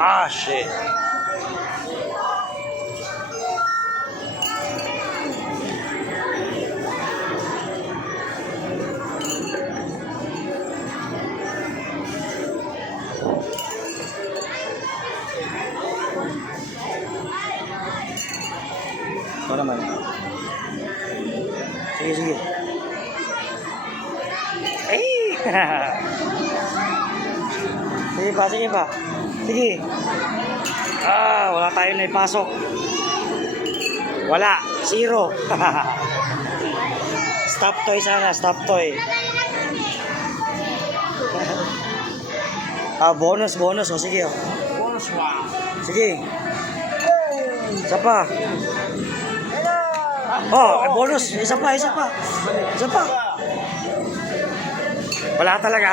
Ah, shit. Ito naman. Sige, sige. Ay! Sige pa, sige pa. Sige. Ah, wala tayong naipasok. Wala. Zero. Stop toy sana, stop toy. Ah, bonus, bonus. O, sige. Oh. Bonus wow. Sige. Isa pa. Oh, bonus. Isa pa, isa pa. Isa pa. Wala talaga.